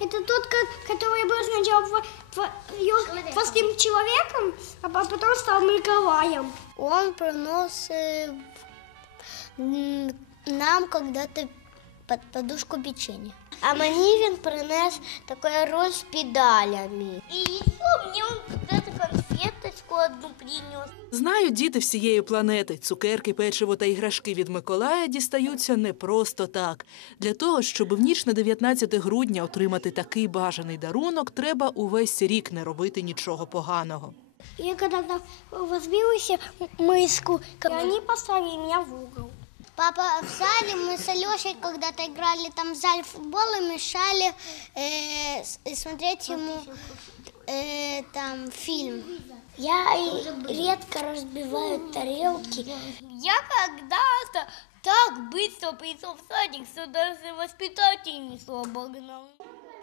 это тот, ко- который был сначала тво- тво- простым человеком, а потом стал Миколаем. Он приносит м, нам когда-то под подушку печенья. А мені він принес такий роль з педалями. І еще мені він когда-то конфеточку одну принес. Знають діти всієї планети. Цукерки, печиво та іграшки від Миколая дістаються не просто так. Для того, щоб в ніч на 19 грудня отримати такий бажаний дарунок, треба увесь рік не робити нічого поганого. Я когда-то возбилась мыску, и они поставили меня в угол. Папа, в зале мы с Алешей когда-то играли там в зале футбол и мешали э, с- смотреть ему э, там фильм. Я редко разбиваю тарелки. Я когда-то так быстро пришел в садик, что даже воспитательницу обогнал.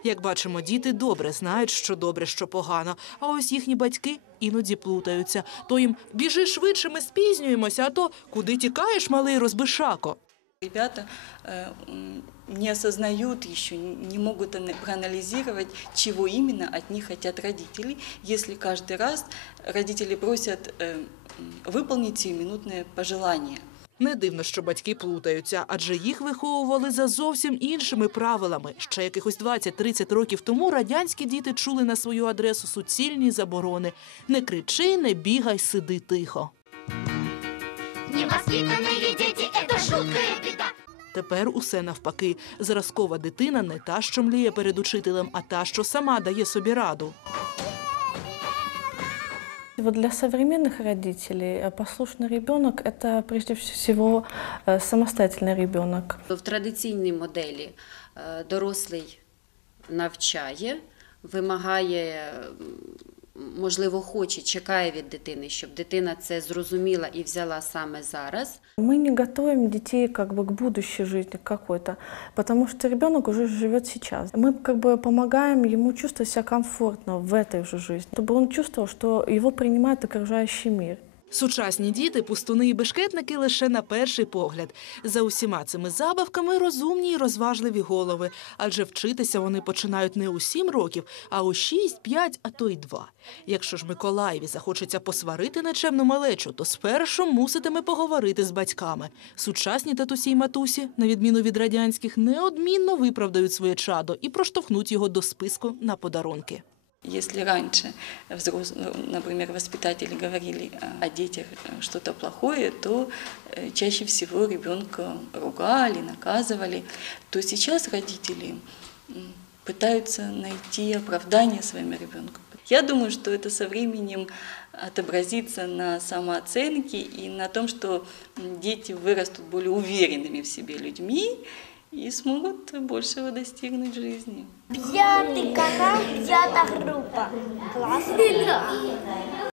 Як бачимо, діти добре знають, що добре, що погано. А ось їхні батьки іноді плутаються. То їм біжи швидше, ми спізнюємося, а то куди тікаєш, малий розбишако. Ребята э, м, не осознают еще, не могут ана- проанализировать, чего именно от них хотят родители, если каждый раз родители просят э, м, выполнить сиюминутное пожелание. Не дивно, що батьки плутаються, адже їх виховували за зовсім іншими правилами. Ще якихось 20-30 років тому радянські діти чули на свою адресу суцільні заборони: не кричи, не бігай, сиди тихо. Невоспитанные дети – это жуткая беда. Тепер усе навпаки. Зразкова дитина не та, що мліє перед учителем, а та, що сама дає собі раду. Вот для современных родителей э, послушный ребенок – это прежде всего э, самостоятельный ребенок. В традиційній моделі е, дорослий навчає, вимагає, м, можливо, хоче, чекає від дитини, щоб дитина це зрозуміла і взяла саме зараз. Мы не готовим детей как бы к будущей жизни какой-то, потому что ребенок уже живет сейчас. Мы как бы помогаем ему чувствовать себя комфортно в этой уже жизни, чтобы он чувствовал, что его принимает окружающий мир. Сучасні діти, пустуни і бешкетники лише на перший погляд. За усіма цими забавками розумні й розважливі голови, адже вчитися вони починають не у сім років, а у шість, п'ять, а то й два. Якщо ж Миколаєві захочеться посварити нечемну малечу, то спершу муситиме поговорити з батьками. Сучасні татусі й матусі, на відміну від радянських, неодмінно виправдають своє чадо і проштовхнуть його до списку на подарунки. Если раньше, ну, например, воспитатели говорили о детях э, что-то плохое, то э, чаще всего ребенка ругали, наказывали, то сейчас родители пытаются найти оправдание своему ребенку. Я думаю, что это со временем отобразится на самооценке и на том, что дети вырастут более уверенными в себе людьми и смогут большего достигнуть в жизни. Пятый канал, пятая группа. Классно.